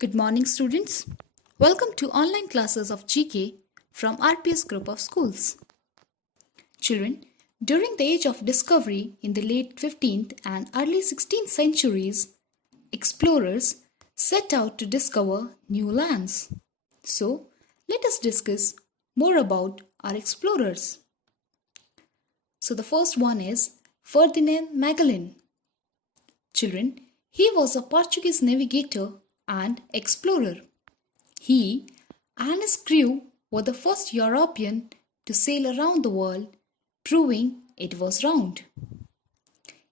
Good morning, students. Welcome to online classes of GK from RPS Group of Schools. Children, during the age of discovery in the late 15th and early 16th centuries, explorers set out to discover new lands. So, let us discuss more about our explorers. So, the first one is Ferdinand Magellan. Children, he was a Portuguese navigator and explorer. He and his crew were the first European to sail around the world, proving it was round.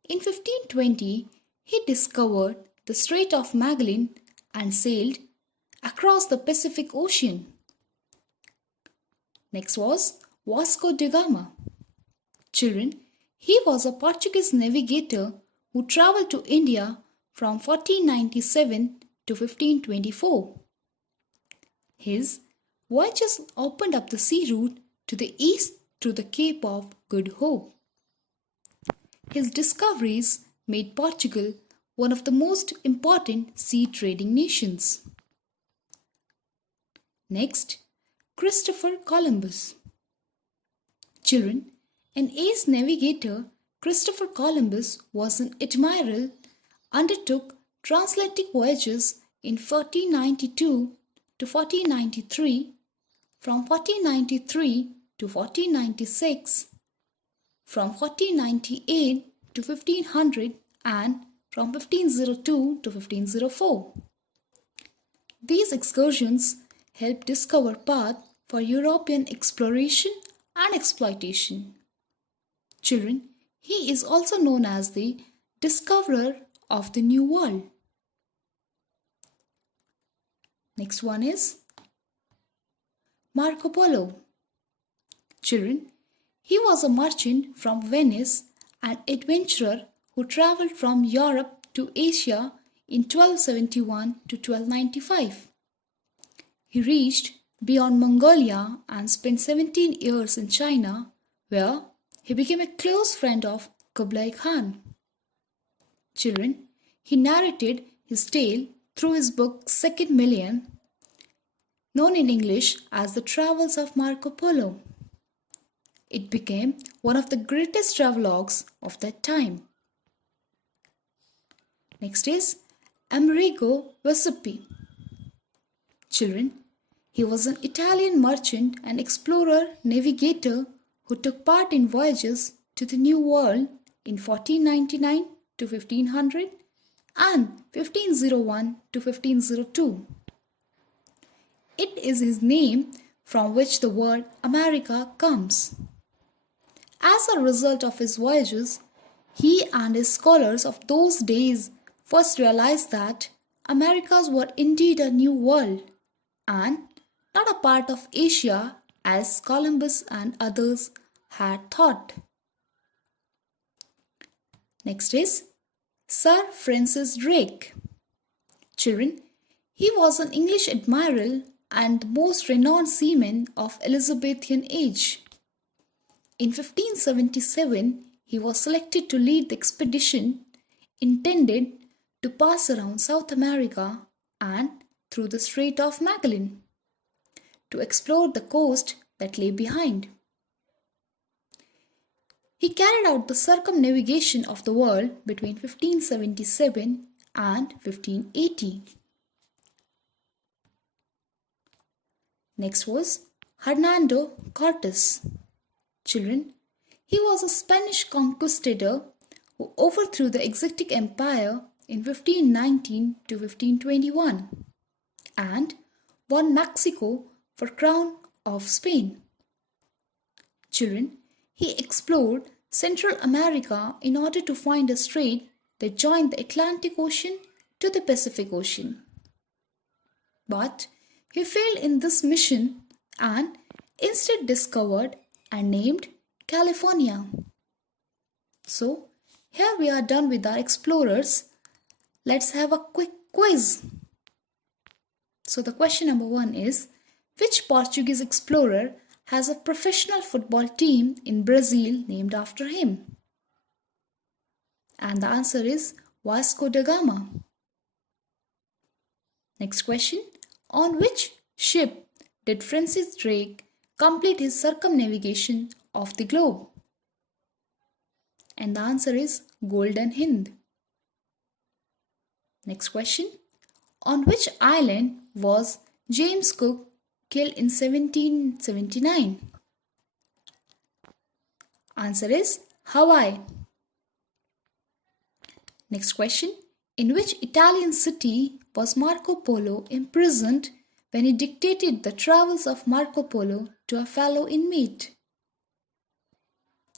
In 1520, he discovered the Strait of Magellan and sailed across the Pacific Ocean. Next was Wasco de Gama. Children, he was a Portuguese navigator who traveled to India from 1497 to 1524. His voyages opened up the sea route to the east through the Cape of Good Hope. His discoveries made Portugal one of the most important sea trading nations. Next, Christopher Columbus. Children, an ace navigator, Christopher Columbus was an admiral, undertook transatlantic voyages in 1492 to 1493, from 1493 to 1496, from 1498 to 1500, and from 1502 to 1504. These excursions helped discover paths for European exploration and exploitation. Children, he is also known as the discoverer of the New World. Next one is Marco Polo. Children, he was a merchant from Venice and adventurer who traveled from Europe to Asia in 1271 to 1295. He reached beyond Mongolia and spent 17 years in China, where he became a close friend of Kublai Khan. Children, he narrated his tale through his book Second Million, known in English as The Travels of Marco Polo. It became one of the greatest travelogues of that time. Next is Amerigo Vespucci. Children, he was an Italian merchant and explorer navigator who took part in voyages to the New World in 1499 to 1500 and 1501 to 1502. It is his name from which the word America comes. As a result of his voyages, he and his scholars of those days first realized that Americas were indeed a new world and not a part of Asia as Columbus and others had thought. Next is Sir Francis Drake. Children, he was an English admiral and the most renowned seaman of Elizabethan age. In 1577, he was selected to lead the expedition intended to pass around South America and through the Strait of Magellan to explore the coast that lay behind. He carried out the circumnavigation of the world between 1577 and 1580. Next was Hernando Cortes. Children, he was a Spanish conquistador who overthrew the Aztec Empire in 1519 to 1521 and won Mexico for Crown of Spain. Children, he explored Central America in order to find a strait that joined the Atlantic Ocean to the Pacific Ocean. But he failed in this mission and instead discovered and named California. So, here we are done with our explorers. Let's have a quick quiz. So, the question number 1 is, which Portuguese explorer has a professional football team in Brazil named after him? And the answer is Vasco da Gama. Next question. On which ship did Francis Drake complete his circumnavigation of the globe? And the answer is Golden Hind. Next question. On which island was James Cook killed in 1779? Answer is Hawaii. Next question. In which Italian city was Marco Polo imprisoned when he dictated the travels of Marco Polo to a fellow inmate?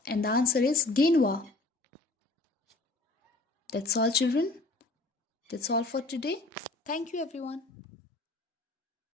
And the answer is Genoa. That's all, children. That's all for today. Thank you, everyone.